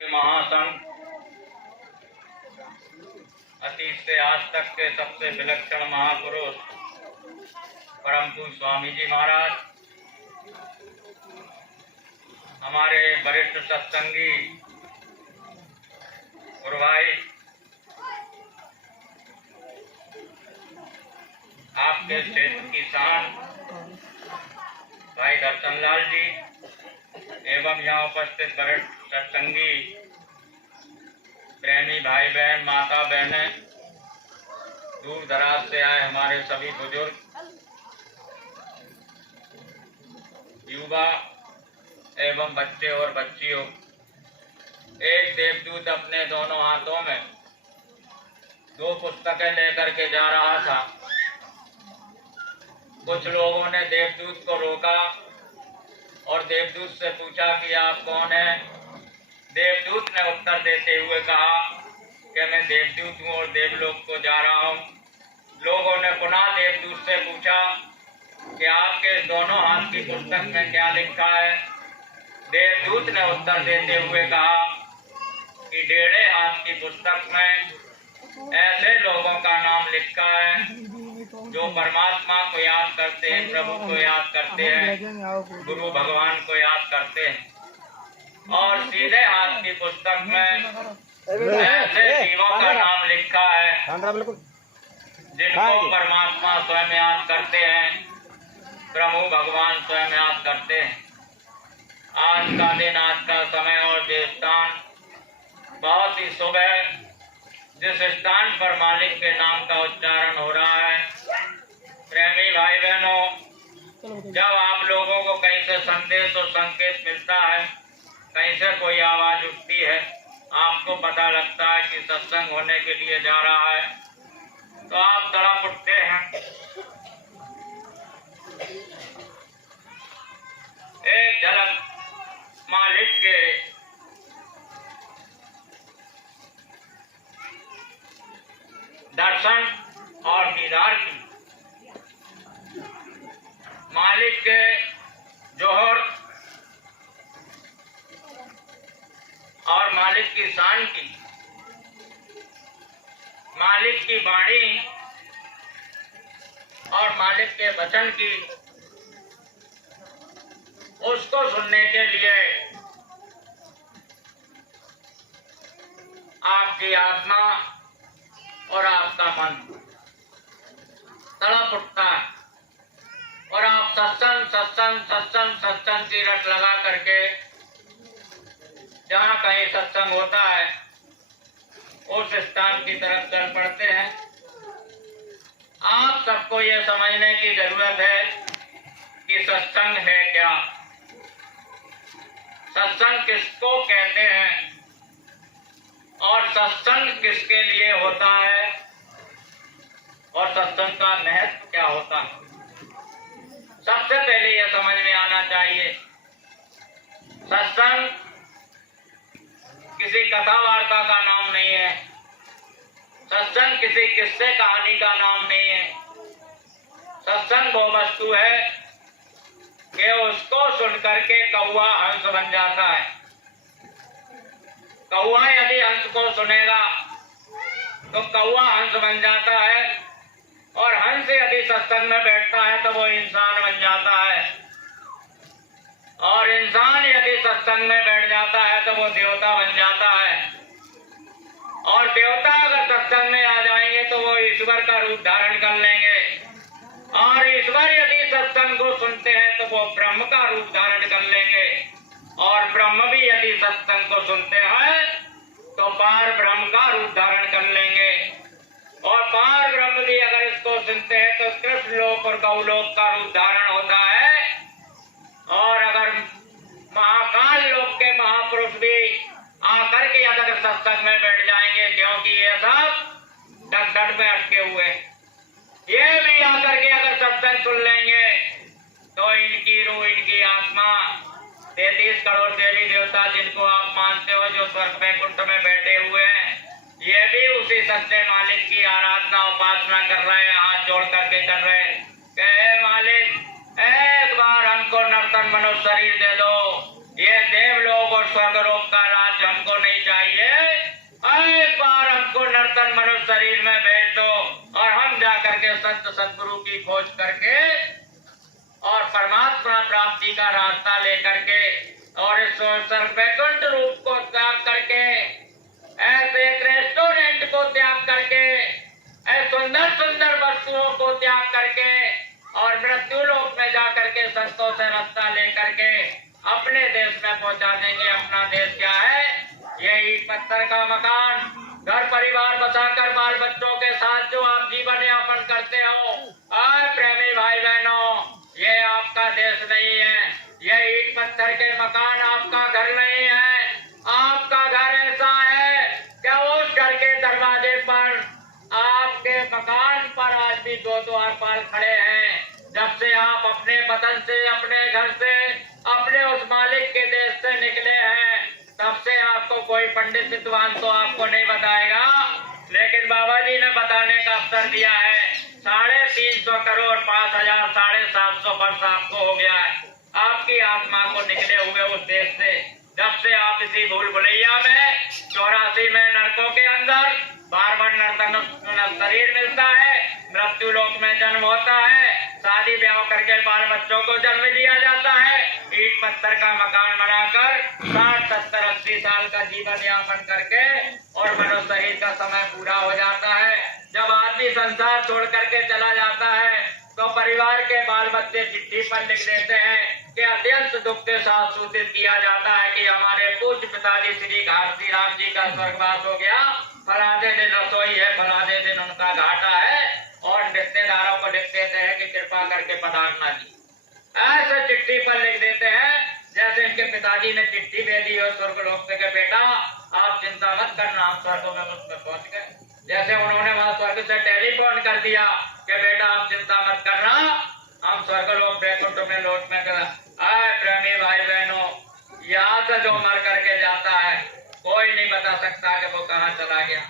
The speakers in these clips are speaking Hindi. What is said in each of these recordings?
महासंत अतीत से आज तक के सबसे विलक्षण महापुरुष परम पूज्य स्वामी जी महाराज, हमारे वरिष्ठ सत्संगी गुरु भाई, आपके क्षेत्र की शान भाई दर्शन लाल जी एवं यहाँ उपस्थित वरिष्ठ सत्संगी प्रेमी भाई बहन, माता बहनें, दूर दराज से आए हमारे सभी बुजुर्ग, युवा एवं बच्चे और बच्चियों, एक देवदूत अपने दोनों हाथों में दो पुस्तकें लेकर के जा रहा था। कुछ लोगों ने देवदूत को रोका और देवदूत से पूछा कि आप कौन हैं। देवदूत ने उत्तर देते हुए कहा कि मैं देवदूत हूँ और देवलोक को जा रहा हूँ। लोगों ने पुनः देवदूत से पूछा कि आपके दोनों हाथ की पुस्तक में क्या लिखा है। देवदूत ने उत्तर देते हुए कहा कि डेढ़े हाथ की पुस्तक में ऐसे लोगों का नाम लिखा है जो परमात्मा को याद करते हैं, प्रभु को याद करते हैं, गुरु भगवान को याद करते हैं। और सीधे हाथ की पुस्तक में ऐसे जीवों का नाम लिखा है जिनको परमात्मा स्वयं याद करते हैं, प्रभु भगवान स्वयं याद करते हैं। आज का दिन, आज का समय और ये स्थान बहुत ही शुभ है। जिस स्थान पर मालिक के नाम का उच्चारण हो रहा है, प्रेमी भाई बहनों, जब आप लोगों को कहीं से संदेश और संकेत मिलता है, कहीं से कोई आवाज उठती है, आपको पता लगता है कि सत्संग होने के लिए जा रहा है, तो आप तड़प उठते हैं। एक झलक मालिक के दर्शन और दीदार की, मालिक के जोहर और मालिक की शान की, मालिक की वाणी और मालिक के वचन की, उसको सुनने के लिए आपकी आत्मा और आपका मन तड़प उठता है और आप सत्संग सत्संग सत्संग सत्संग की रट लगा करके जहाँ कहीं सत्संग होता है उस स्थान की तरफ चल पड़ते हैं। आप सबको ये समझने की जरूरत है कि सत्संग है क्या, सत्संग किसको कहते हैं और सत्संग किसके लिए होता है और सत्संग का महत्व क्या होता है। सबसे पहले यह समझ में आना चाहिए, सत्संग किसी कथा वार्ता का नाम नहीं है, सत्संग किसी किस्से कहानी का नाम नहीं है। सत्संग वो वस्तु है कि उसको सुन करके कौवा हंस बन जाता है। कौवा यदि हंस को सुनेगा तो कौवा हंस बन जाता है, और हंस यदि सत्संग में बैठता है तो वो इंसान बन जाता है, और इंसान यदि सत्संग में बैठ जाता है तो वो देवता बन जाता है, और देवता अगर सत्संग में आ जाएंगे तो वो ईश्वर का रूप धारण कर लेंगे, और ईश्वर यदि सत्संग को सुनते हैं तो वो ब्रह्म का रूप धारण कर लेंगे, और ब्रह्म भी यदि सत्संग को सुनते हैं तो पार ब्रह्म का रूप धारण कर लेंगे, और पार ब्रह्म भी अगर इसको सुनते हैं तो कृष्ण लोक और गौलोक का रूप धारण होता है, और अगर महाकाल लोक के महापुरुष भी आकर के अगर सत्संग में बैठ जाएंगे, क्योंकि ये सब डगडग में अटके हुए, ये भी आकर के अगर सत्संग सुन लेंगे तो इनकी रूह, इनकी आत्मा 33 करोड़ देवी देवता जिनको आप मानते हो, जो स्वर्ग वैकुंठ में बैठे हुए हैं, ये भी उसी सच्चे मालिक की आराधना उपासना कर रहे हैं, हाथ जोड़ करके कर रहे हैं कि हे मालिक, एक बार हमको नर्तन मनुष्य शरीर दे दो, ये देवलोक और स्वर्गलोक का राज्य हमको नहीं चाहिए। एक बार हमको नर्तन मनुष्य शरीर में भेज दो और हम जा करके संत सदगुरु की खोज करके और परमात्मा प्राप्ति का रास्ता लेकर के और इस वैकुंठ रूप को त्याग करके, ऐसे एक रेस्टोरेंट को त्याग करके, ऐसे सुंदर सुंदर वस्तुओं को त्याग करके और मृत्यु लोक में जा करके संतों से रास्ता लेकर के अपने देश में पहुंचा देंगे। अपना देश क्या है? ये ईट पत्थर का मकान, घर परिवार बसाकर बाल बच्चों के साथ जो आप जीवन यापन करते हो, प्रेमी भाई बहनों, ये आपका देश नहीं है। ये ईट पत्थर के मकान आपका घर नहीं है। आपका घर ऐसा है क्या उस घर के दरवाजे पर, आपके मकान पर आज भी दो द्वारपाल खड़े हैं। जब से आप अपने वतन से, अपने घर से, अपने उस मालिक के देश से निकले हैं, तब से आपको कोई पंडित विद्वान तो आपको नहीं बताएगा, लेकिन बाबा जी ने बताने का अवसर दिया है। 350 करोड़ 5,000 750 वर्ष आपको हो गया है आपकी आत्मा को निकले हुए उस देश से। जब से आप इसी भूल भुलैया में 84 में नरकों के अंदर बार बार नर्तन शरीर मिलता है, मृत्यु लोक में जन्म होता है, शादी ब्याह करके बाल बच्चों को जन्म दिया जाता है, ईट पत्थर का मकान बनाकर 60 70 80 साल का जीवन यापन करके और मनुष्य शरीर का समय पूरा हो जाता है। जब आदमी संसार छोड़ करके चला जाता है तो परिवार के बाल बच्चे चिट्ठी पर लिख देते हैं कि अत्यंत दुख के साथ सूचित किया जाता है कि हमारे पूज्य पिताजी श्री घाटी राम जी का स्वर्गवास हो गया, फलाने दिन रसोई है, फलाने दिन उनका घाटा है, और रिश्तेदारों को लिख देते हैं कि कृपा करके पधारना जी। ऐसे चिट्ठी पर लिख देते हैं जैसे इनके पिताजी ने चिट्ठी भेज दी हो स्वर्ग लोक से कि बेटा आप चिंता मत करना, हम स्वर्ग में उसमें पहुंच गए। जैसे उन्होंने वहां स्वर्ग से टेलीफोन कर दिया कि बेटा आप चिंता मत करना, हम स्वर्ग लोक वैकुंठ में लौट में कर। प्रेमी भाई बहनों, यहाँ से जो मर करके जाता है कोई नहीं बता सकता कि वो कहाँ चला गया।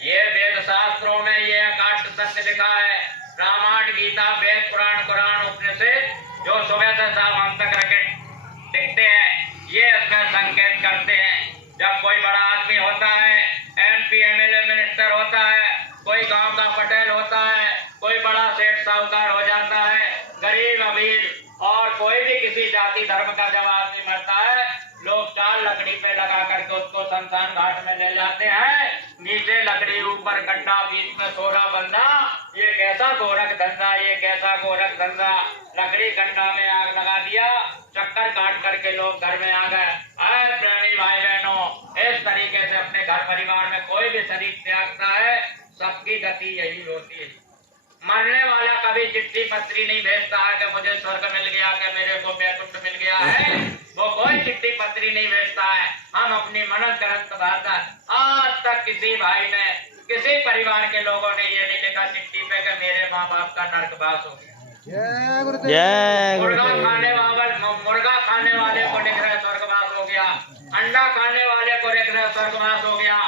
ये वेद शास्त्रों में ये अकाट सत्य लिखा है। रामायण, गीता, वेद, पुराण, कुरान, उपनिषद जो सुबह से शाम हम तक रखे दिखते हैं, ये इसमें संकेत करते हैं। जब कोई बड़ा आदमी होता है, MP MLA मिनिस्टर होता है, कोई गांव का पटेल होता है, कोई बड़ा सेठ साहूकार हो जाता है, गरीब अमीर और कोई भी किसी जाति धर्म का जब आदमी मरता है, लोग 4 लकड़ी पे लगा करके उसको शमशान घाट में ले जाते हैं। नीचे लकड़ी, ऊपर गड्ढा, बीच में सोरा बंधा। ये कैसा गोरख धंधा, ये कैसा गोरख धंधा। लकड़ी गड्ढा में आग लगा दिया, चक्कर काट करके लोग घर में आ गए। प्रेमी भाई बहनों, इस तरीके से अपने घर परिवार में कोई भी शरीर त्यागता है, सबकी गति यही होती है। मरने वाला कभी चिट्ठी पत्री नहीं भेजता है कि मुझे स्वर्ग मिल गया, कि मेरे को वैकुंठ मिल गया है, वो कोई चिट्ठी पत्री नहीं भेजता है। हम अपनी मनन ग्रंथ भाषा, आज तक किसी भाई ने, किसी परिवार के लोगों ने ये नहीं लिखा चिट्ठी पे कि मेरे माँ बाप का नरकवास हो गया। मुर्गा खाने वाले को लिख रहे स्वर्गवास हो गया, अंडा खाने वाले को लिख रहे स्वर्गवास हो गया,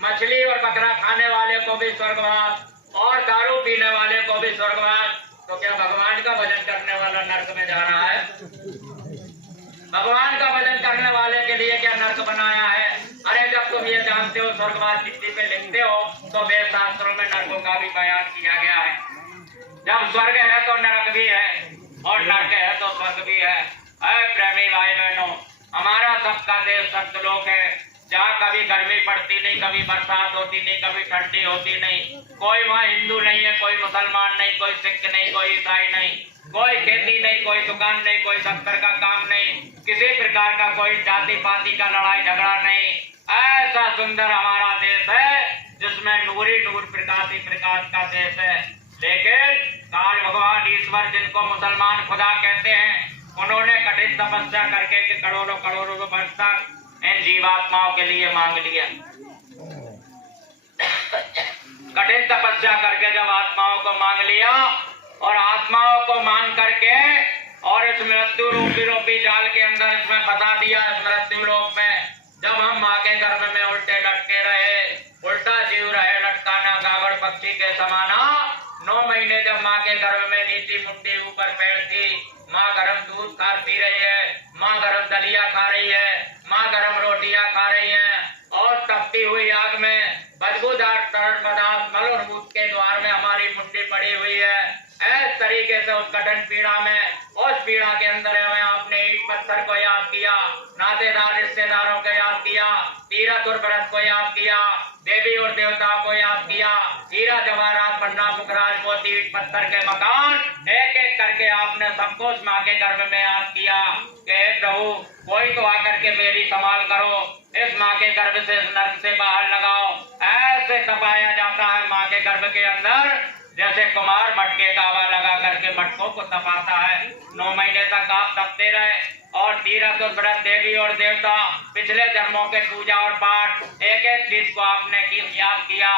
मछली और बकरा खाने वाले को भी स्वर्गवास, और दारू पीने वाले को भी स्वर्गवास। तो क्या भगवान का भजन करने वाला नर्क में जा रहा है? भगवान का भजन करने वाले के लिए क्या नर्क बनाया है? अरे जब तुम ये जानते हो, स्वर्गवास चिट्ठी पे लिखते हो, तो वेद शास्त्रों में नरकों का भी बयान किया गया है। जब स्वर्ग है तो नरक भी है, और नरक है तो स्वर्ग भी है। प्रेमी भाई बहनों, हमारा सबका देश सत्यलोक है, जहाँ कभी गर्मी पड़ती नहीं, कभी बरसात होती नहीं, कभी ठंडी होती नहीं। कोई वहाँ हिंदू नहीं है, कोई मुसलमान नहीं, कोई सिख नहीं, कोई ईसाई नहीं, कोई खेती नहीं, कोई दुकान नहीं, कोई दफ्तर का काम नहीं, किसी प्रकार का कोई जाति पाति का लड़ाई झगड़ा नहीं। ऐसा सुंदर हमारा देश है जिसमें नूर ही नूर, प्रकाश ही प्रकाश का देश है। लेकिन काल भगवान ईश्वर, जिनको मुसलमान खुदा कहते हैं, उन्होंने कठिन तपस्या करके करोड़ों करोड़ों वर्ष तक इन जीवात्माओं के लिए मांग लिया। कठिन तपस्या करके जब आत्माओं को मांग लिया, और आत्माओं को मांग करके और इस मृत्यु रूपी जाल के अंदर इसमें फंसा दिया। इस मृत्यु लोक में जब हम माँ के गर्भ में उल्टे लटके रहे, उल्टा जीव रहे, लटकाना गागड़ पक्षी के समाना। 9 महीने जब माँ के गर्भ में नीची मुट्ठी ऊपर पैर थी, माँ गरम दूध खा पी रही है, माँ गरम दलिया खा रही है, माँ गरम रोटियां खा रही हैं, और से उस कठिन पीड़ा में, उस पीड़ा के अंदर है आपने ईट पत्थर को याद किया, नातेदार रिश्तेदारों को याद किया, तीरथ और व्रत को याद किया, देवी और देवताओं को याद किया, हीरा जवाहरात पन्ना पुखराज मोती ईट पत्थर के मकान एक एक करके आपने सबको उस माँ के गर्भ में याद किया कि प्रभु कोई तो आकर के मेरी संभाल करो, इस माँ के गर्भ से नर्क से बाहर लगाओ। ऐसे तपाया जाता है माँ के गर्भ के अंदर, जैसे कुमार मटके का हवा लगा करके मटकों को तपाता है। 9 महीने तक आप तपते रहे और तीरथ और व्रत, देवी और देवता, पिछले जन्मों के पूजा और पाठ, एक एक चीज को आपने याद किया,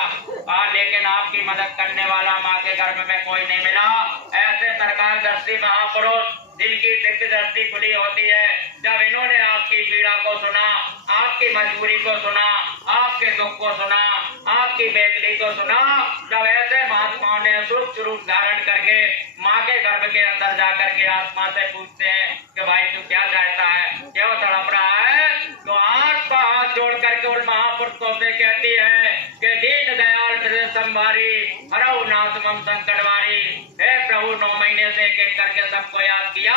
लेकिन आपकी मदद करने वाला माँ के गर्भ में कोई नहीं मिला। ऐसे सरकार दृष्टि महापुरुष जिनकी दिव्य दृष्टि खुली होती है, जब इन्होंने आपकी पीड़ा को सुना, आपकी मजबूरी को सुना, आपके दुख को सुना, आपकी बेदली को सुना, जब ऐसे महात्माओं ने सूक्ष्म रूप धारण करके माँ के गर्भ के अंदर जाकर के आत्मा से पूछते हैं कि भाई तू क्या चाहता है, क्यों तड़प रहा है, तो आत्मा हाथ जोड़ करके उन महापुरुष को से कहती है कि दीन दयाल हृदय संभारी हरऊ नाथ मम संकटवारी। हे प्रभु 9 महीने से एक एक करके सबको याद किया,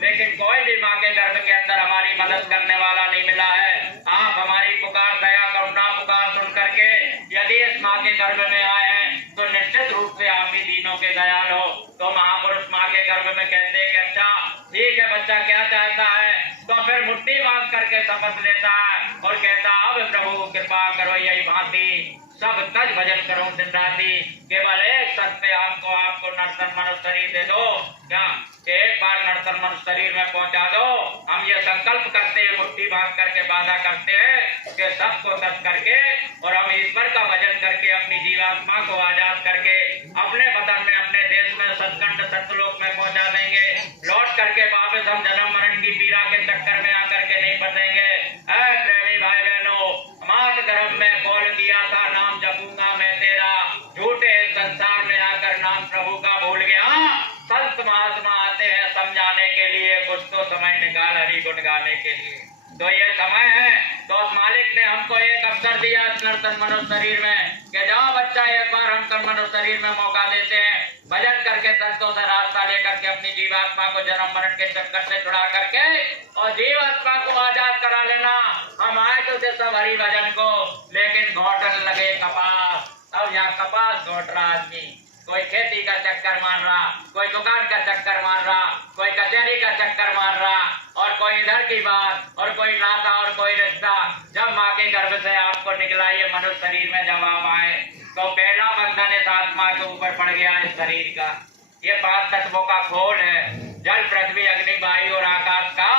लेकिन कोई भी माँ के गर्भ के अंदर हमारी मदद करने वाला नहीं मिला है। आप हमारी पुकार दया करुणा पुकार सुन करके यदि इस माँ के गर्भ में आए हैं तो निश्चित रूप से आप ही दीनों के दयाल हो। तो महापुरुष माँ के गर्भ में कहते हैं कि अच्छा ठीक है, बच्चा क्या चाहता है, तो फिर मुट्ठी बांध करके शपथ लेता है और कहता अब प्रभु कृपा करो यही भांति सब तज भजन करो दिन राति, केवल एक सत्य आपको नर्तन मनुष्य शरीर दे दो, क्या एक बार नर्तन मनुष्य शरीर में पहुंचा दो। हम ये संकल्प करते हैं, मुट्ठी बांध करके वादा करते हैं कि सबको तज करके और हम ईश्वर का भजन करके अपनी जीवात्मा को आजाद करके अपने वतन में, अपने देश में, सत्खंड सत्यलोक में पहुंचा देंगे। लौट करके वापस हम जन्म मरण की पीड़ा के चक्कर में आकर के नहीं फंसेंगे। प्रेमी भाई बहनों, मात गर्भ में बोल दिया था नाम जपूंगा मैं तेरा, झूठे संसार में आकर नाम प्रभु का भूल गया। संत महात्मा आते हैं समझाने के लिए, कुछ तो समय निकाल हरि गुण गाने के लिए। तो ये समय है, तो उस मालिक ने हमको एक अवसर दिया इस नर्तन मनुष्य शरीर में कि जाओ बच्चा एक बार हम तन मनुष्य शरीर में मौका देते हैं, भजन करके संतों से रास्ता लेकर के अपनी जीवात्मा को जन्म मरण के चक्कर से छुड़ा करके और जीवात्मा को आजाद करा लेना। हम आए तो थे सब हरि भजन को, लेकिन घोटन लगे कपास। अब यहाँ कपास घोट रहा आदमी, कोई खेती का चक्कर मार रहा, कोई दुकान का चक्कर मार रहा, कोई कचहरी का चक्कर मार रहा, और कोई इधर की बात और कोई नाता और कोई रिश्ता। जब माँ के गर्भ से आपको निकला ये मनुष्य शरीर में जब आप आए तो पहला बंधन इस आत्मा के ऊपर पड़ गया इस शरीर का। ये 5 तत्वों का खोल है, जल पृथ्वी अग्नि वायु और आकाश का।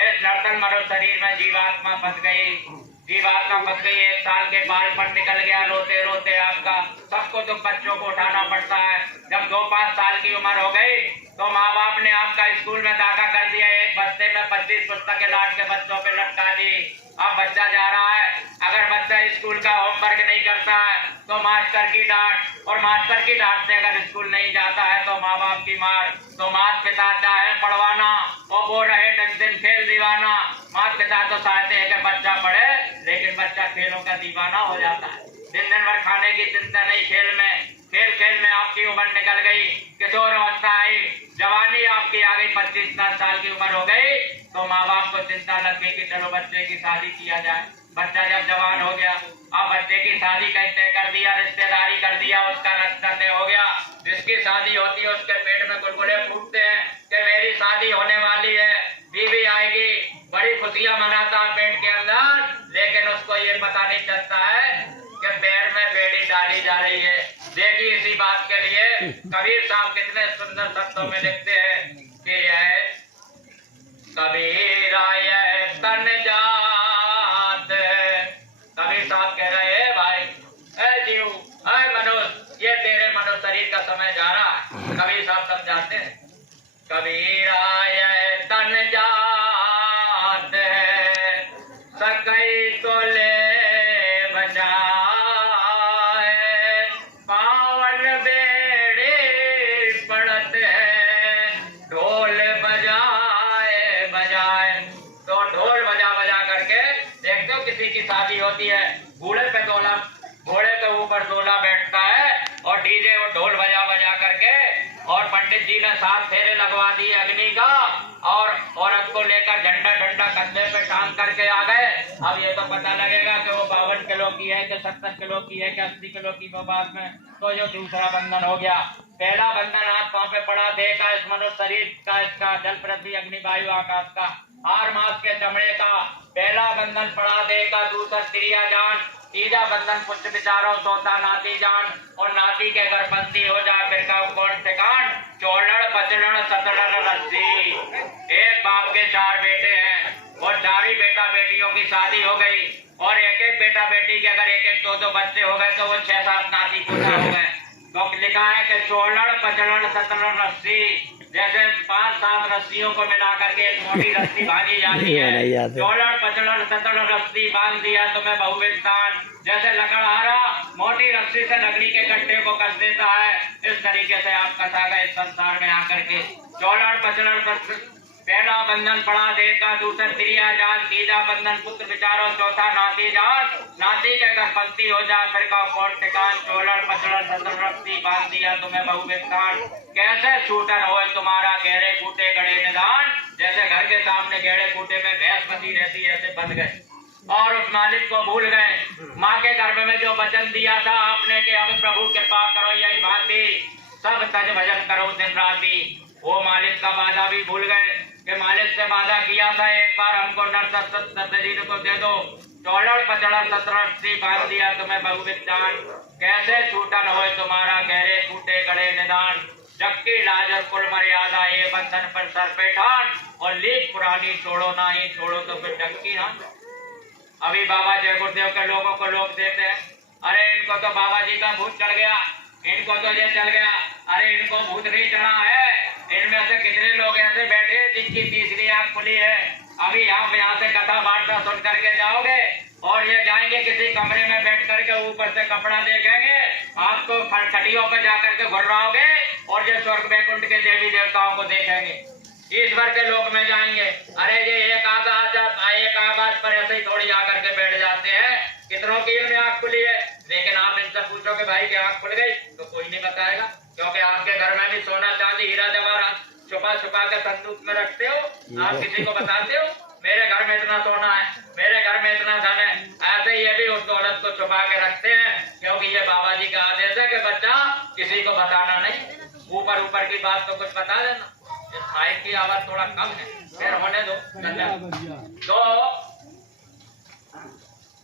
इस नर्तन मनुष्य शरीर में जीवात्मा फंस गई, जीवात्मा फंस गई। 1 साल के बालपन निकल गया रोते रोते आपका। सबको तो बच्चों को उठाना पड़ता है। जब 2-5 साल की उम्र हो गई तो माँ बाप ने आपका स्कूल में दाखिला कर दिया, एक बस्ते में 25 पुस्तकें लाद के बच्चों पे लटका दी। अब बच्चा जा रहा है, अगर बच्चा स्कूल का होमवर्क नहीं करता है तो मास्टर की डांट, और मास्टर की डांट से अगर स्कूल नहीं जाता है तो माँ बाप की मार। तो माता पिता चाहे पढ़वाना और वो रहे दिन खेल दीवाना। माता पिता तो चाहते हैं कि बच्चा पढ़े, लेकिन बच्चा खेलों का दीवाना हो जाता है। दिन भर खाने की चिंता नहीं, खेल में आपकी उम्र निकल गई, किशोर अवस्था आई, जवानी आपकी आ गई, 25 साल की उम्र हो गई तो माँ बाप को चिंता लग गई कि चलो बच्चे की शादी किया जाए। बच्चा जब जवान हो गया, अब बच्चे की शादी तय कर दिया, रिश्तेदारी कर दिया, उसका रिश्ता तय हो गया। जिसकी शादी होती है उसके पेट में गुलगुले फूटते हैं कि मेरी शादी होने वाली है, बीवी आएगी, बड़ी खुशियां मनाता है पेट के अंदर, लेकिन उसको ये पता नहीं चलता है कि पैर में बेड़ी डाली जा रही है। देखिए इसी बात के लिए कबीर साहब कितने सुंदर शब्दों में लिखते हैं कि कबीरा ये तन जात। कबीर साहब कह रहे हैं भाई, ऐ जीव, ऐ मनुष्य, ये तेरे मनुष्य शरीर का समय जा रहा है। कबीर साहब समझाते हैं, कबीरा ये तन जात है, सकई तो ले बजाए, पावन बेड़ी पड़त है, ढोल बजाए बजाए। तो ढोल बजा बजा करके देखते हो किसी की शादी होती है, घोड़े के ऊपर दूल्हा बैठता है और डीजे और ढोल बजा बजा करके, और पंडित जी ने ने 7 फेरे लगवा दिए अग्नि का और औरत को लेकर झंडा डंडा कंधे पे टांग करके आ गए। अब ये तो पता लगेगा कि वो 52 किलो की है कि 70 किलो की है कि 80 किलो की, वो बाद में तो जो दूसरा बंधन हो गया। पहला बंधन हाथ पांव पे पड़ा, देह का, इस मनुष्य शरीर का, इसका जल पृथ्वी अग्नि वायु आकाश का, हार मास के चमड़े का। पहला बंधन पड़ा देह का, दूसरा त्रिया जान, तीजा बंधन पुत्र विचारों, चौथा नाती जान, और नाती के गर्भवती हो जाए फिर का कौन ठिकान, चोलड़ पचड़न सतड़न रस्सी। एक बाप के 4 बेटे हैं और 4 ही बेटा बेटियों की शादी हो गई, और एक एक बेटा बेटी के अगर 1-1 2-2 बच्चे हो गए तो वो 6-7 नाती पोता हो गए। तो लिखा है कि चोलड़ पचड़न सतड़न रस्सी, जैसे 5-7 रस्सियों को मिला करके एक मोटी रस्सी भागी जाती है। चोलड़ पचड़न सतड़न रस्सी बांध दिया तो मैं बहुविस्तान, जैसे लकड़हारा मोटी रस्सी से लकड़ी के गट्ठे को कस देता है, इस तरीके से आप कसा गए इस संसार में आकर के। चोलड़ पचड़न पहला बंधन पड़ा देह का, दूसरा त्रिया जान, तीजा बंधन पुत्र विचारो, चौथा नाती जान, नाती के गर्भवती हो जा फिर का कौन ठिकान, चोलड़ पचड़न सतड़न रस्सी बांध दिया तुम्हें बहुविस्तान। कैसे छूटन हो तुम्हारा गहरे कूटे गड़े निदान, जैसे घर के सामने गहरे कूटे में भैंस बंधी रहती है ऐसे बंध गए और उस मालिक को भूल गए। माँ के गर्भ में जो वचन दिया था आपने कि अब प्रभु कृपा करो यही भांति, सब तज भजन करो दिन राती, वो मालिक का वादा भी भूल गए कि मालिक से वादा किया था एक बार हमको नर शरीर को दे दो। चोलड़ पचड़न सतड़न रस्सी बांध दिया तुम्हें बहुविस्तान, कैसे छूटन हो तुम्हारा गहरे कूटे गड़े निदान, जग की लाज और कुल मर्यादा ये बंधन पर सर पे ठान, और लीक पुरानी छोड़ो ना ही छोड़ो तो फिर जग की ना। अभी बाबा जय गुरुदेव के लोगों को लोग देते हैं, अरे इनको तो बाबा जी का भूत चढ़ गया, इनको तो ये चल गया, अरे इनको भूत नहीं चढ़ा है। इनमें से कितने लोग ऐसे बैठे जिनकी तीसरी आंख खुली है। अभी आप यहाँ से कथा वार्ता सुन करके जाओगे और ये जाएंगे किसी कमरे में बैठ करके ऊपर से कपड़ा देखेंगे, आपको खटियों पर जाकर के घुर्राओगे और ये स्वर्ग वैकुंठ के देवी देवताओं को देखेंगे, ईश्वर के लोक में जाएंगे। अरे ये एक आवाज पर ऐसे ही थोड़ी आकर के बैठ जाते हैं। कितनों की इनमें आंख खुली है, लेकिन आप इनसे पूछोगे भाई की आंख खुल गई तो कोई नहीं बताएगा, क्योंकि आपके घर में भी सोना चांदी हीरा जवाहरात छुपा छुपा के संदूक में रखते हो। आप किसी को बताते हो मेरे घर में इतना सोना है, मेरे घर में इतना धन है, ऐसे ये भी उस दौलत को छुपा के रखते हैं, क्योंकि ये बाबा जी का आदेश है कि बच्चा किसी को बताना नहीं, ऊपर ऊपर की बात तो कुछ बता देना। इस माइक की आवाज थोड़ा कम है, फिर होने दो। तो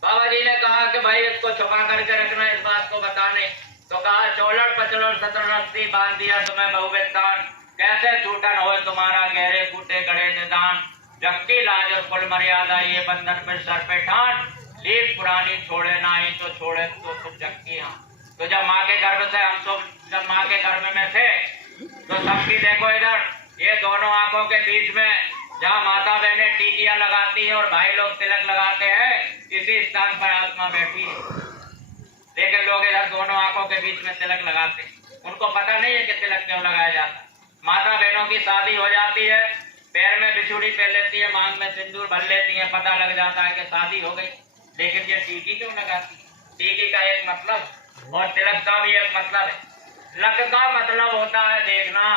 बाबा जी ने कहा कि भाई इसको छुपा करके रखना, इस बात को बताने, तो कहा चोलड़ पचड़न सतड़न रस्सी बांध दिया तुम्हें बहुविस्तान, कैसे छूटन हो तुम्हारा गहरे कूटे गड़े निदान, जग की लाज और कुल मर्यादा ये बंधन पे सर पे ठान, लीक पुरानी छोड़े ना ही तो छोड़े तो तुम जग की। हाँ, तो जब माँ के गर्भ से हम तो जब माँ के गर्भ में थे तो सबकी देखो इधर ये दोनों आंखों के बीच में जहाँ माता बहनें टीकियां लगाती है और भाई लोग तिलक लगाते हैं, इसी स्थान पर आत्मा बैठी है, लेकिन लोग इधर दोनों आंखों के बीच में तिलक लगाते हैं, उनको पता नहीं है कि तिलक क्यों लगाया जाता है। माता बहनों की शादी हो जाती है, पैर में बिछुड़ी पहन लेती है, मांग में सिंदूर भर लेती है, पता लग जाता है कि शादी हो गई, लेकिन ये टीकी क्यों लगाती है? टीकी का एक मतलब और तिलक का भी एक मतलब है। लक का मतलब होता है देखना।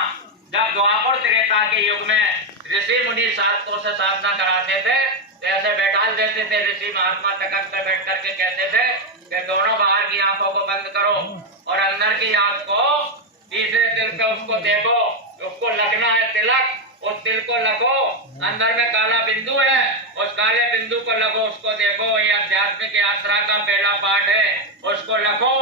जब द्वापर त्रेता के युग में ऋषि मुनि साधकों से साधना कराते थे तो ऐसे बैठा देते थे, ऋषि महात्मा तखत पर बैठ करके कहते थे कि दोनों बाहर की आंखों को बंद करो और अंदर की आंख को तीसरे तिल पे उसको देखो, उसको लगना है तिलक, उस तिल को लगो, अंदर में काला बिंदु है, उस काले बिंदु को लगो, उसको देखो। ये आध्यात्मिक यात्रा का पहला पाठ है, उसको लगो।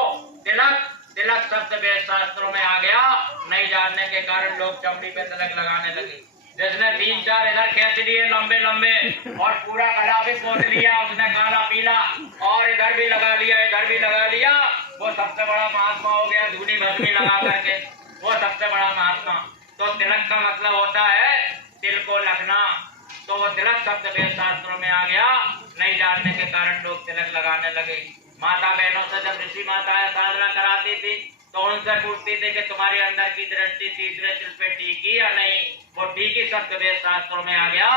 तिलक तिलक शब्द वेद शास्त्रों में आ गया, नहीं जानने के कारण लोग चमड़ी पे तिलक लगाने लगे। जिसने 3-4 इधर खींच लिए लंबे लंबे और पूरा गला भी पोत लिया, उसने काला पीला और इधर भी लगा लिया, इधर भी लगा लिया, वो सबसे बड़ा महात्मा हो गया। धूनी भस्मी लगा करके वो सबसे बड़ा महात्मा। तो तिलक का मतलब होता है तिल को लगना, तो वो तिलक शब्द वेद शास्त्रों में आ गया, नहीं जानने के कारण लोग तिलक लगाने लगे। माता बहनों से जब ऋषि माताएं साधना कराती थी तो उनसे पूछती थी कि तुम्हारे अंदर की दृष्टि तीसरे तिल पे टीकी या नहीं, वो टीकी शब्द वेद शास्त्रों में आ गया,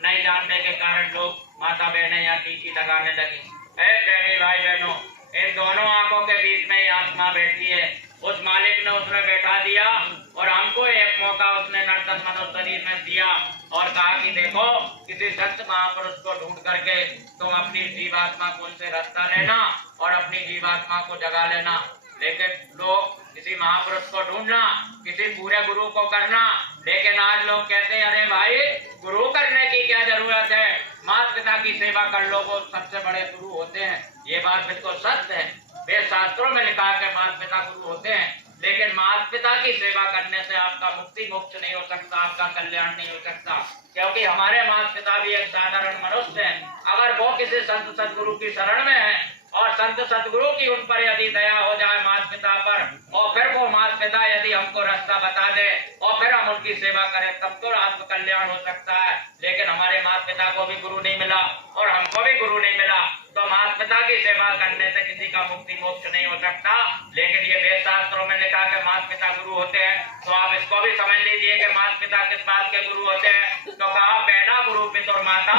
नहीं जानने के कारण लोग माता बहनें यहाँ टीकी लगाने लगी। प्रेमी भाई बहनों, इन दोनों आंखों के बीच में ही आत्मा बैठी है, उस मालिक ने उसमें बैठा दिया और हमको एक मौका शरीर में दिया और कहा कि देखो किसी संत महापुरुष को ढूंढ करके तुम अपनी जीवात्मा को उनसे रास्ता लेना और अपनी जीवात्मा को जगा लेना। लेकिन लोग किसी महापुरुष को ढूंढना, किसी पूरे गुरु को करना, लेकिन आज लोग कहते हैं अरे भाई गुरु करने की क्या जरूरत है, माता पिता की सेवा कर लो, वो सबसे बड़े गुरु होते हैं। ये बात बिल्कुल सत्य है, वेद शास्त्रों में लिखा है कि माता पिता गुरु होते हैं, लेकिन माता पिता की सेवा करने से आपका मुक्ति मोक्ष नहीं हो सकता, आपका कल्याण नहीं हो सकता, क्योंकि हमारे माता पिता भी एक साधारण मनुष्य हैं। अगर वो किसी संत सदगुरु की शरण में है और संत सदगुरु की उन पर यदि दया हो जाए माता पिता पर, और फिर वो माता पिता यदि हमको रास्ता बता दे और फिर हम उनकी सेवा करें, तब तो आत्म कल्याण हो सकता है। लेकिन हमारे माता पिता को भी गुरु नहीं मिला और हमको भी गुरु नहीं मिला, तो माता पिता की सेवा करने से किसी का मुक्ति मोक्ष नहीं हो सकता। लेकिन ये वेद शास्त्रों में लिखा कि माता पिता गुरु होते हैं, तो आप इसको भी समझ लीजिए कि माता पिता किस बात के गुरु होते हैं। तो कहा पहला गुरु पितुर माता,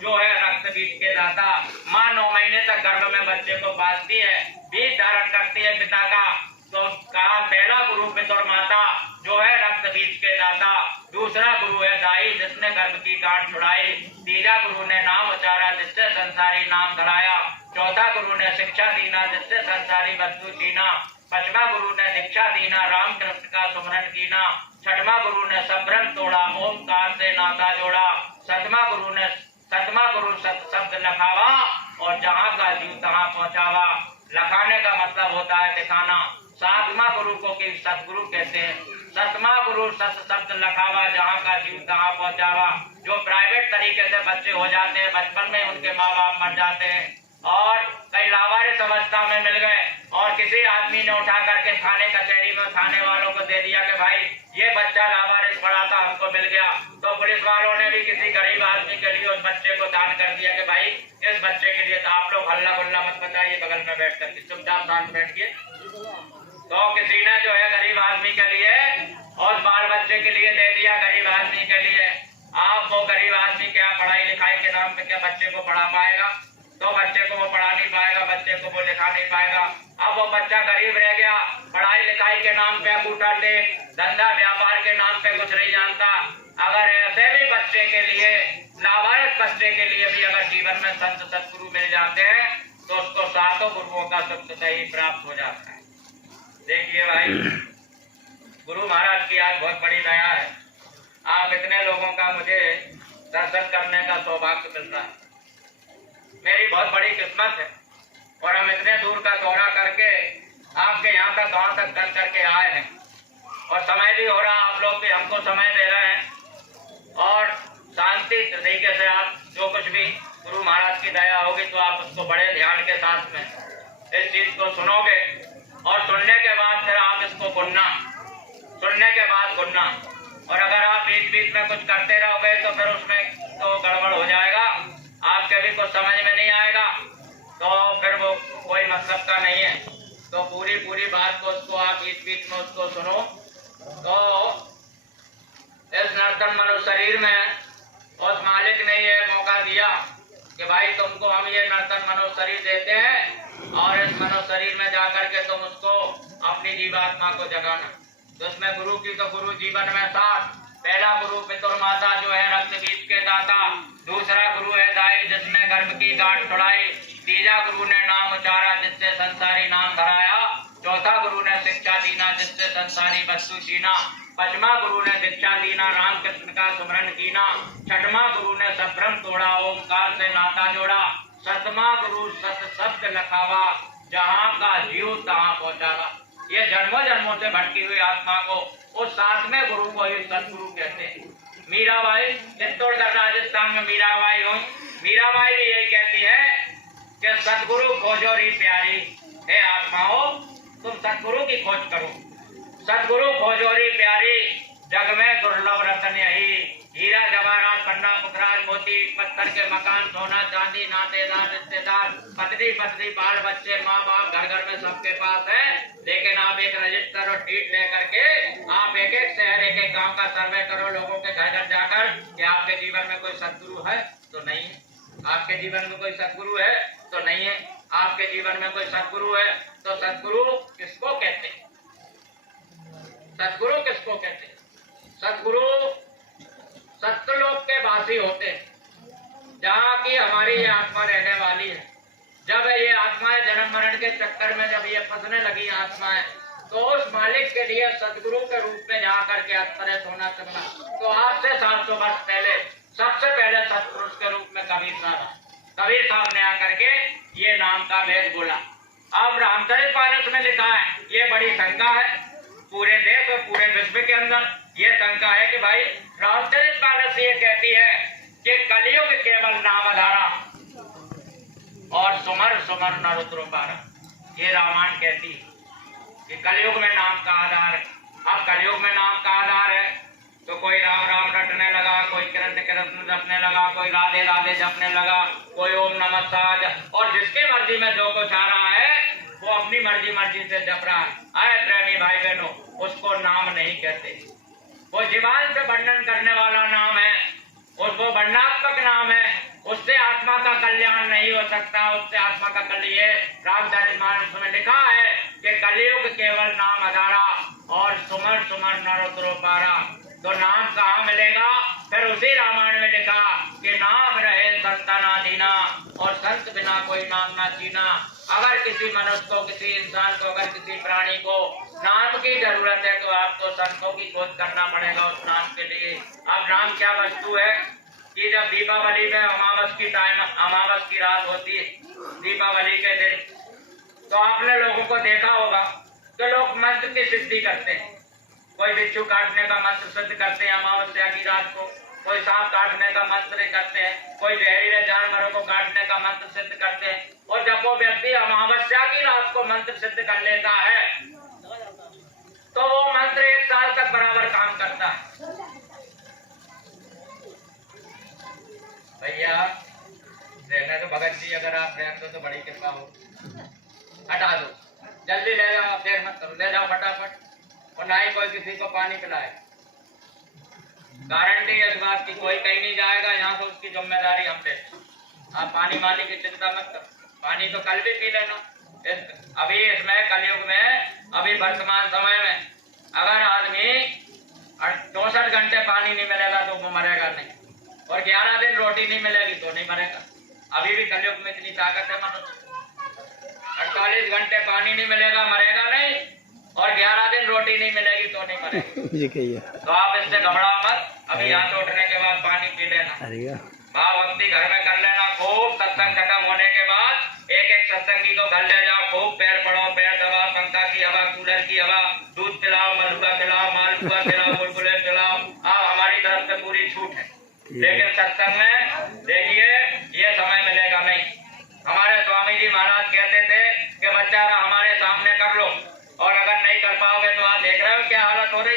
जो है रक्त बीज के दाता। माँ 9 महीने तक गर्भ में बच्चे को पालती है, बीज धारण करती है पिता का, तो कहा पहला गुरु पितुर माता जो है रक्त बीज के दाता। दूसरा गुरु है दाई, जिसने गर्भ की गांठ छुड़ाई। तीसरा गुरु ने नाम उचारा, जिससे संसारी नाम धराया। चौथा गुरु ने शिक्षा दीना, जिससे संसारी वस्तु छीना। पांचवा गुरु ने दीक्षा दीना, राम कृष्ण का सुमरन कीना। छठवां गुरु ने सबरन तोड़ा, ओमकार से नाता जोड़ा। सतवां गुरु सत शब्द लखावा, और जहाँ का जीव तहाँ पहुँचावा। लखाने का मतलब होता है दिखाना। सातवां गुरु को कि सतगुरु कहते हैं। सतवां गुरु सत शब्द लखावा, जहाँ का जीव तहाँ पहुँचावा। जो प्राइवेट तरीके से बच्चे हो जाते हैं, बचपन में उनके माँ बाप मर जाते हैं और कई लावारिस अवस्था में मिल गए, और किसी आदमी ने उठा करके थाने कचहरी में थाने वालों को दे दिया कि भाई ये बच्चा लावारिस पड़ा था, हमको मिल गया। तो पुलिस वालों ने भी किसी गरीब आदमी के लिए उस बच्चे को दान कर दिया कि भाई इस बच्चे के लिए, तो आप लोग हल्ला गुल्ला मत बताइए, बगल में बैठ करके चुपचाप शांत बैठिए। तो किसी ने जो है गरीब आदमी के लिए और बाल बच्चे के लिए दे दिया, गरीब आदमी के लिए। आप वो गरीब आदमी क्या पढ़ाई लिखाई के नाम पे क्या बच्चे को पढ़ा पाएगा? तो बच्चे को वो पढ़ा नहीं पाएगा, बच्चे को वो लिखा नहीं पाएगा। अब वो बच्चा गरीब रह गया, पढ़ाई लिखाई के नाम पे अंगूठा टेक, धंधा व्यापार के नाम पे कुछ नहीं जानता। अगर ऐसे भी बच्चे के लिए, लावारिस बच्चे के लिए भी अगर जीवन में संत सतगुरु मिल जाते हैं, तो उसको सातों गुरुओं का सुख सही प्राप्त हो जाता है। देखिए भाई, गुरु महाराज की आज बहुत बड़ी दया है। आप इतने लोगों का मुझे दर्शन करने का सौभाग्य मिल रहा है, मेरी बहुत बड़ी किस्मत है। और हम इतने दूर का दौरा करके आपके यहाँ तक गांव तक चल करके आए हैं, और समय भी हो रहा, आप लोग भी हमको समय दे रहे हैं, और शांति तरीके से आप जो कुछ भी गुरु महाराज की दया होगी तो आप उसको बड़े ध्यान के साथ में इस चीज को सुनोगे, और सुनने के बाद फिर आप इसको गुनना, सुनने के बाद गुनना। और अगर आप बीच बीच में कुछ करते रहोगे तो फिर उसमें तो गड़बड़ हो जाएगा, आपके भी कुछ समझ में नहीं आएगा, तो फिर वो कोई मतलब का नहीं है। तो पूरी बात को उसको आप बीच बीच में उसको सुनो। तो इस नर्तन मनुष्य शरीर में उस मालिक ने ये मौका दिया कि भाई तुमको हम ये नर्तन मनुष्य शरीर देते हैं, और इस मनुष्य शरीर में जाकर के तुम उसको अपनी जीवात्मा को जगाना। तो इसमें गुरु की, तो गुरु जीवन में साथ। पहला गुरु पितुर माता जो है रक्त बीज के दाता। दूसरा गुरु है दाई, जिसने गर्भ की गांठ छुड़ाई। तीसरा गुरु ने नाम उचारा, जिससे संसारी नाम धराया। चौथा गुरु ने शिक्षा दीना, जिससे संसारी वस्तु छीना। पांचवा गुरु ने दीक्षा दीना, राम कृष्ण का सुमरन कीना। छठवां गुरु ने सबरम तोड़ा, ओमकार से नाता जोड़ा। सतवां गुरु सत शब्द लखावा, जहाँ का जीव तहाँ पहुँचावा। ये जन्मों जन्मों से भटकी हुई आत्मा को उस सातवें गुरु को ही सतगुरु कहते हैं। मीराबाई, चित्तौड़गढ़ राजस्थान में मीराबाई हुई। मीराबाई भी यही कहती है कि सतगुरु खोजो री प्यारी, हे आत्माओं तुम सतगुरु की खोज करो। सतगुरु खोजो री प्यारी, जग में दुर्लभ रतन यही। हीरा जवाहरात पन्ना पुखराज मोती, पत्थर के मकान सोना चांदी नातेदार रिश्तेदार, पत्नी पत्नी बाल बच्चे माँ बाप घर घर में सबके पास है। लेकिन आप एक रजिस्टर और टीट लेकर के आप एक एक शहर एक एक गांव का सर्वे करो, लोगों के घर घर जाकर कि आपके जीवन में कोई सतगुरु है तो नहीं है। आपके जीवन में कोई सतगुरु है तो नहीं है। आपके जीवन में कोई सतगुरु है तो सतगुरु किसको कहते हैं? सतगुरु किसको कहते हैं? सतगुरु सत्यलोक के वासी होते हैं, जहाँ की हमारी ये आत्मा रहने वाली है। जब ये आत्माएं जन्म मरण के चक्कर में जब ये फंसने लगी आत्माएं, तो उस मालिक के लिए सदगुरु के रूप में जा करके अत्परित होना करना। तो आज से 700 वर्ष पहले सबसे पहले सत्पुरुष के रूप में कबीर साहब ने आकर के ये नाम का भेद बोला। अब रामचरितमानस में लिखा है, ये बड़ी शंका है पूरे देश और पूरे विश्व के अंदर। ये शंका है कि भाई रामचरितमानस ये कहती है कि कलयुग केवल नाम आधारा और सुमर सुमर नर उतरोपारा। ये रामायण कहती है कि कलयुग में नाम का आधार है। अब कलयुग में नाम का आधार है तो कोई राम राम रटने लगा, कोई कृष्ण कृष्ण जपने लगा, कोई राधे राधे जपने लगा, कोई ओम नमः शिवाय, और जिसकी मर्जी में जो कुछ आ रहा है वो अपनी मर्जी से जप रहा है। आए प्रेमी भाई बहनों, उसको नाम नहीं कहते। वो जीवन से वर्णन करने वाला नाम है, उसको वर्णात्मक नाम है। उससे आत्मा का कल्याण नहीं हो सकता, उससे आत्मा का कल्याण। रामचरितमानस में लिखा है कि कलयुग केवल नाम आधारा और सुमर सुमर नर उतरोपारा। तो नाम कहाँ मिलेगा? फिर उसी रामायण में लिखा कि नाम रहे संतानाधीना और संत बिना कोई नाम ना चीना। अगर किसी मनुष्य को, किसी इंसान को, अगर किसी प्राणी को नाम की जरूरत है तो आपको संतों की खोज करना पड़ेगा उस नाम के लिए। अब नाम क्या वस्तु है कि जब दीपावली में अमावस की रात होती है, दीपावली के दिन, तो आपने लोगों को देखा होगा कि लोग मंत्र की सिद्धि करते हैं। कोई बिच्छू काटने का मंत्र सिद्ध करते हैं अमावस्या की रात को, कोई सांप काटने का मंत्र करते हैं, कोई जहरीले जानवरों को काटने का मंत्र सिद्ध करते हैं। और जब वो व्यक्ति अमावस्या की रात को मंत्र सिद्ध कर लेता है तो वो मंत्र 1 साल तक बराबर काम करता है। भैया रहने तो भगत जी, अगर आप रहने दो तो बड़ी कृपा हो। हटा दो, जल्दी ले जाओ, देर मत करो, ले जाओ फटाफट। और ना ही कोई किसी को पानी पिलाए। गारंटी है इस बात की, कोई कहीं नहीं जाएगा यहाँ से, उसकी जिम्मेदारी हम पे। आप पानी वानी की चिंता मत करो, पानी तो कल भी पी लेना। अभी इसमें कलयुग में, अभी वर्तमान समय में अगर आदमी 64 घंटे पानी नहीं मिलेगा तो वो मरेगा नहीं, और 11 दिन रोटी नहीं मिलेगी तो नहीं मरेगा। अभी भी कलयुग में इतनी ताकत है मनुष्य। 48 घंटे पानी नहीं मिलेगा मरेगा नहीं, और 11 दिन रोटी नहीं मिलेगी तो नहीं मरेगा। तो आप इससे घबराओ मत। अभी हाथ उठने के बाद पानी पी लेना, भाव भक्ति घर में कर लेना। खूब सत्संग खत्म होने के बाद एक एक सत्संगी को घर ले जाओ, खूब पैर पड़ो, पैर दबाओ, पंखा की हवा, कूलर की हवा, दूध पिलाओ, मलुआ पिलाओ, मालपुआ पिलाओ, बुलबुले पिलाओ। हमारी तरफ से पूरी छूट है, लेकिन सत्संग में देखिए ये समय मिलेगा नहीं। हमारे स्वामी जी महाराज कहते थे कि बच्चा हमारे सामने कर लो, और अगर नहीं कर पाओगे तो आप देख रहे हो क्या हालत हो रही।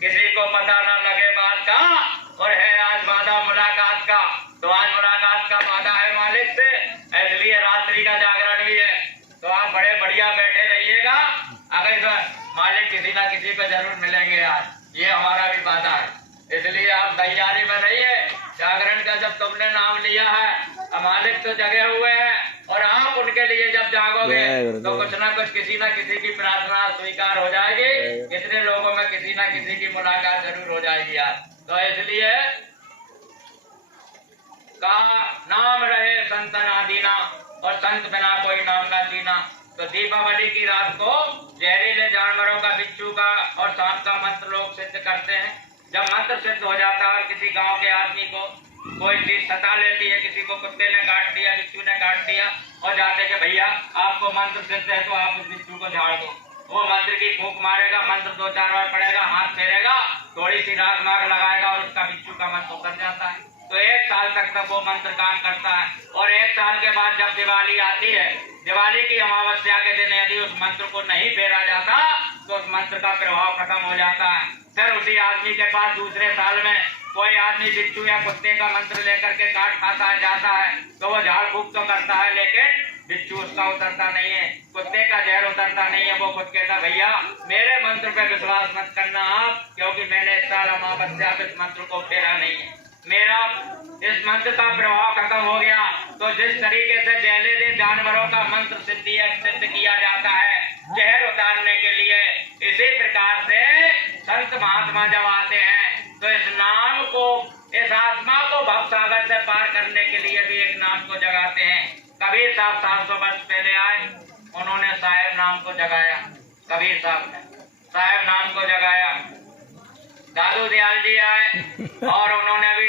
किसी को पता ना लगे बात का, और है आज वादा मुलाकात का, तो आज मुलाकात का वादा है मालिक से, इसलिए रात्रि का जागरण भी है। तो आप बड़े बढ़िया बैठे रहिएगा, अगर मालिक किसी ना किसी को जरूर मिलेंगे आज, ये हमारा भी वादा है। इसलिए आप तैयारी में रहिए। जागरण का जब तुमने नाम लिया है, मालिक तो जगे हुए हैं, और आप उनके लिए जब जागोगे तो कुछ ना कुछ, किसी ना किसी की प्रार्थना स्वीकार हो जाएगी। कितने लोगों में किसी ना किसी की मुलाकात जरूर हो जाएगी यार। तो इसलिए कहा नाम रहे संतनादीना और संत बिना कोई नाम ना जीना। तो दीपावली की रात को जहरीले जानवरों का, बिच्छू का और सांप का मंत्र लोग सिद्ध करते हैं। जब मंत्र सिद्ध हो जाता है, किसी गांव के आदमी को कोई चीज सता लेती है, किसी को कुत्ते ने काट दिया, बिच्छू ने काट दिया, और जाते कि भैया आपको मंत्र सिद्ध है तो आप उस बिच्छू को झाड़ दो। वो मंत्र की फूंक मारेगा, मंत्र 2-4 बार पड़ेगा, हाथ फेरेगा, थोड़ी सी राख मार लगाएगा और उसका बिच्छू का मंत्र उतर जाता है। तो 1 साल तक वो मंत्र काम करता है। और 1 साल के बाद जब दिवाली आती है, दिवाली की अमावस्या के दिन यदि उस मंत्र को नहीं फेरा जाता तो उस मंत्र का प्रभाव खत्म हो जाता है। फिर उसी आदमी के पास दूसरे साल में कोई आदमी बिच्छू या कुत्ते का मंत्र लेकर के काट खाता है, जाता है, तो वो झाड़ फूक तो करता है, लेकिन बिच्छू उसका उतरता नहीं है, कुत्ते का जहर उतरता नहीं है। वो खुद कहता भैया मेरे मंत्र पे विश्वास मत करना आप, क्योंकि मैंने इस साल अमावस्या इस मंत्र को फेरा नहीं है, मेरा इस मंत्र का प्रभाव खत्म हो गया। तो जिस तरीके से जहरीले जानवरों का मंत्र सिद्ध किया जाता है जहर उतारने के लिए, इसी प्रकार से संत महात्मा जब आते हैं तो इस नाम को, इस आत्मा को भव सागर से पार करने के लिए भी एक नाम को जगाते हैं। कबीर साहब 700 वर्ष पहले आए, उन्होंने साहेब नाम को जगाया। कबीर साहब ने साहेब नाम को जगाया। दादू दयाल जी आए और उन्होंने भी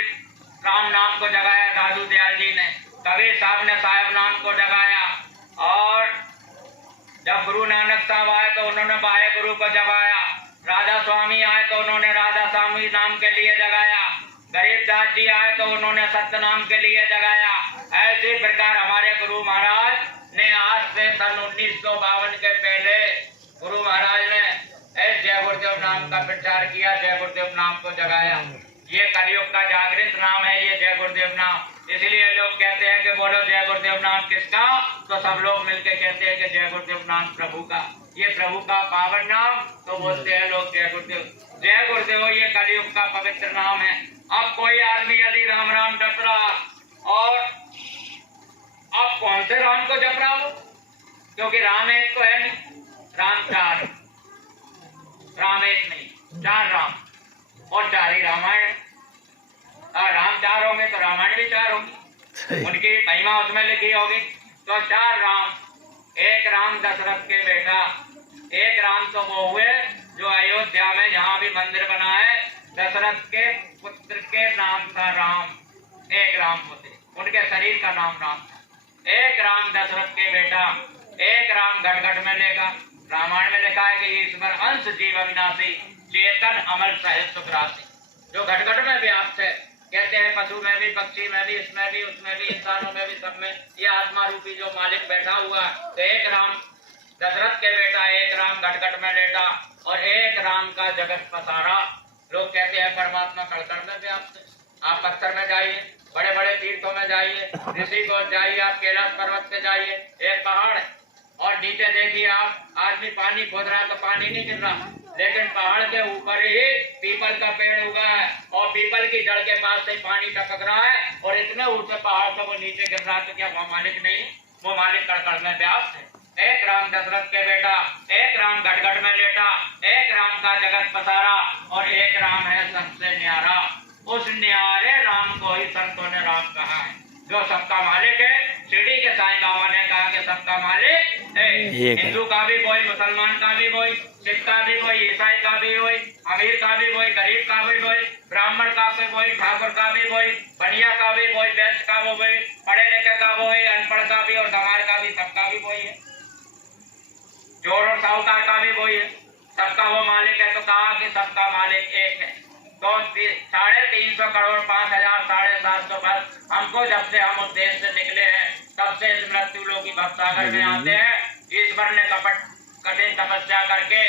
राम नाम को जगाया। दादू दयाल जी ने, कबीर साहब ने साहेब नाम को जगाया। और जब गुरु नानक साहब आए तो उन्होंने बाहे गुरु को जगाया। राधा स्वामी आए तो उन्होंने राधा स्वामी नाम के लिए जगाया। गरीबदास जी आए तो उन्होंने सत्य नाम के लिए जगाया। ऐसे प्रकार हमारे गुरु महाराज ने आज से सन 1952 के पहले गुरु महाराज ने जय गुरुदेव नाम का प्रचार किया, जय गुरुदेव नाम को जगाया। ये कलयुग का जागृत नाम है, ये जय गुरुदेव नाम। इसलिए लोग कहते हैं कि बोलो जय गुरुदेव नाम किसका, तो सब लोग मिलके कहते हैं कि जय गुरुदेव नाम प्रभु का। ये प्रभु का पावन नाम, तो बोलते हैं लोग जय गुरुदेव। जय गुरुदेव ये कलयुग का पवित्र नाम है। अब कोई आदमी यदि राम राम जप रहा, और अब कौन से राम को जप रहा हो, क्योंकि राम एक तो है नहीं, राम चार, राम एक नहीं, चार राम, और चार ही रामायण। राम चार होंगे तो रामायण भी चार होंगी, उनकी महिमा उसमें लिखी होगी। तो चार राम, एक राम दशरथ के बेटा, एक राम तो वो हुए जो अयोध्या में जहाँ भी मंदिर बना है, दशरथ के पुत्र के नाम था राम, एक राम होते, उनके शरीर का नाम राम था। एक राम दशरथ के बेटा, एक राम घट में लेगा। रामायण में लिखा है कि ईश्वर अंश जीव अविनाशी, चेतन अमल सहित सुख राशि। जो घट में व्याप्त है, कहते हैं पशु में भी, पक्षी में भी, इसमें भी, उसमें भी, इंसानों में भी, सब में ये आत्मा रूपी जो मालिक बैठा हुआ। तो एक राम दशरथ के बेटा, एक राम घट में लेटा, और एक राम का जगत पसारा। लोग कहते हैं परमात्मा कण में व्याप्त है। आप पत्थर में जाइए, बड़े बड़े तीर्थों में जाइए, ऋषिकेश जाइए, आप कैलाश पर्वत पे जाइए, एक पहाड़ है, और नीचे देखिए आप आदमी पानी खोद रहा है तो पानी नहीं गिर रहा, लेकिन पहाड़ के ऊपर ही पीपल का पेड़ उगा है, और पीपल की जड़ के पास से पानी टपक रहा है, और इतने ऊंचे पहाड़ से वो नीचे गिर रहा है। तो क्या वो मालिक नहीं, वो मालिक कण में व्याप्त है। एक राम दशरथ के बेटा, एक राम घट में लेटा, एक राम का जगत पसारा, और एक राम है सबसे न्यारा। उस न्यारे राम को ही संतों ने राम कहा है, जो सबका मालिक है। शिरडी के साईं बाबा ने कहा कि सबका मालिक है। हिंदू का भी वही, मुसलमान का भी वही, सिख का भी वही, ईसाई का भी वही, अमीर का भी वही, गरीब का भी वही, ब्राह्मण का भी वही, ठाकुर का भी वही, बनिया का भी वही, वैश्य का वो वही, पढ़े लिखे का वही, अनपढ़ का भी, और गंवार का भी, सबका भी वही है। चोर और साहूकार का भी वही है, सबका वो मालिक है। तो कहा कि सबका मालिक एक है। तो 350 करोड़ 5,000 750 वर्ष हमको जब से हम उस देश से निकले हैं, तब से इस मृत्यु लोक की भवसागर में आते हैं। ईश्वर ने कठिन तपस्या करके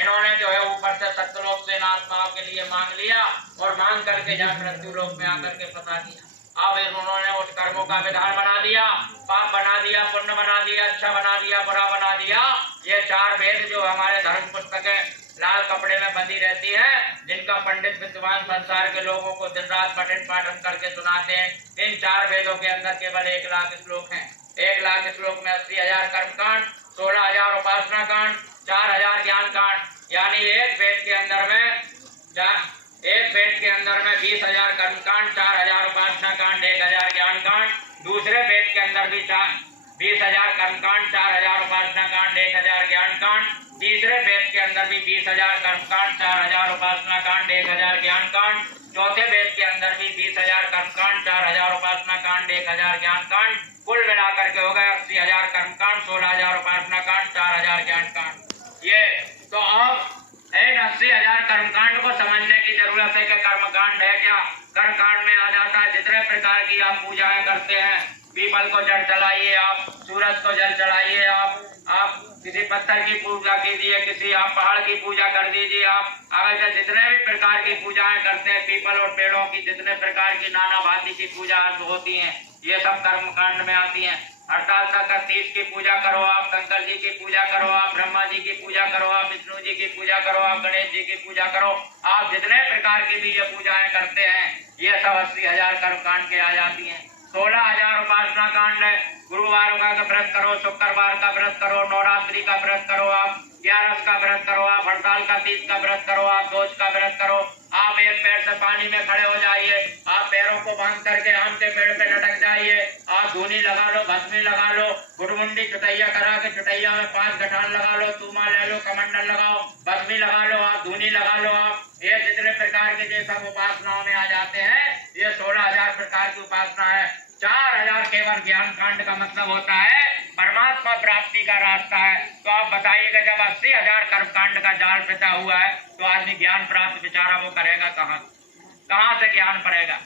इन्होंने जो है ऊपर से सत्यलोक से आत्माओं के लिए मांग लिया, और मांग करके जब मृत्यु लोक में आकर के फंसा दिया। अब उन्होंने उस कर्मों का विधान बना दिया, पाप बना दिया, पुण्य बना दिया, अच्छा बना दिया, बुरा बना दिया। ये चार वेद जो हमारे धर्म पुस्तकें लाल कपड़े में बंधी रहती है, जिनका पंडित विद्वान संसार के लोगों को दिन रात पठन पाठन करके सुनाते हैं, इन चार वेदों के अंदर केवल 1 लाख श्लोक हैं। 1 लाख श्लोक में 80,000 कर्म कांड, 16,000 उपासना कांड, 4,000 ज्ञान कांड, यानी एक वेद के अंदर में 20,000 कर्म कांड, 4,000 उपासना कांड, 1,000 ज्ञान कांड। दूसरे वेद के अंदर भी 20,000 कर्म कांड, 4,000 उपासना कांड, 1,000 ज्ञान कांड। तीसरे वेद के अंदर भी 20,000 कर्म कांड, 4,000 उपासना कांड, 1,000 ज्ञान कांड। चौथे वेद के अंदर भी 20,000 कर्म कांड, 4,000 उपासना कांड, 1,000 ज्ञान कांड। कुल मिलाकर के हो गए 80,000 कर्म कांड, 16,000 उपासना कांड, 4,000 ज्ञान कांड। ये तो अब इन 80,000 कर्मकांड को समझने की जरूरत है कि कर्मकांड है क्या। कर्मकांड में आ जाता है जितने प्रकार की आप पूजाएं करते हैं, पीपल को जल चढ़ाइए, आप सूरज को जल चढ़ाइए, आप किसी पत्थर की पूजा कीजिए, किसी आप पहाड़ की पूजा कर दीजिए। आप अगर जितने भी प्रकार की पूजाएं करते हैं, पीपल और पेड़ों की जितने प्रकार की नाना भांति की पूजा होती हैं, ये सब कर्मकांड में आती हैं। हड़ताल तक 30 की पूजा करो, आप शंकर जी की पूजा करो, आप ब्रह्मा जी की पूजा करो, आप विष्णु जी की पूजा करो, आप गणेश जी की पूजा करो। आप जितने प्रकार की भी ये पूजाएं करते हैं, ये सब 80,000 कर्मकांड के आ जाती हैं। 16,000 उपासना कांड है। गुरुवार का व्रत करो, शुक्रवार का व्रत करो, नवरात्रि का व्रत करो, आप 11 का व्रत करो, आप हड़ताल का 30 का व्रत करो, आप दोष का व्रत करो, आप एक पैर से पानी में खड़े हो जाइए, आप पैरों को बांध करके आम के पेड़ पे लटक जाइए, आप धूनी लगा लो, भस्मी लगा लो, गुड़मुंडी चुटैया करा के चुटैया में 5 गठान लगा लो, तूमा ले लो, कमंडल लगाओ, भस्मी लगा लो, आप धूनी लगा लो, आप ये जितने प्रकार के ये सब उपासनाओं में आ जाते हैं। ये 16,000 प्रकार की उपासना है। 4,000 केवल ज्ञान कांड का मतलब होता है परमात्मा प्राप्ति का रास्ता है। तो आप बताइएगा जब 80,000 कर्म कांड का जाल पिता हुआ है तो आदमी ज्ञान प्राप्त बेचारा वो करेगा कहाँ से ज्ञान पड़ेगा?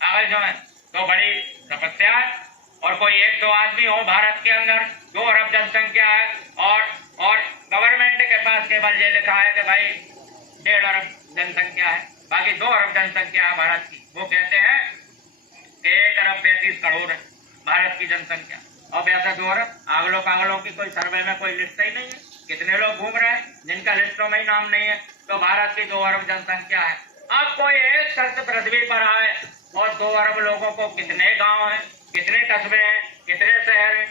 आगे जो है तो बड़ी तपस्या है। और कोई 1-2 आदमी हो भारत के अंदर, 2 अरब जनसंख्या है और गवर्नमेंट के पास केवल ये लिखा है कि भाई 1.5 अरब जनसंख्या है, बाकी 2 अरब जनसंख्या है भारत की। वो कहते हैं कि 1 अरब 35 करोड़ है भारत की जनसंख्या, और वैसे 2 अरब आगलों की कोई सर्वे में कोई लिस्ट ही नहीं है। कितने लोग घूम रहे हैं जिनका लिस्टों में ही नाम नहीं है। तो भारत की 2 अरब जनसंख्या है। अब कोई एक शख्स पृथ्वी पर आए और 2 अरब लोगों को कितने गांव हैं, कितने कस्बे हैं, कितने शहर हैं,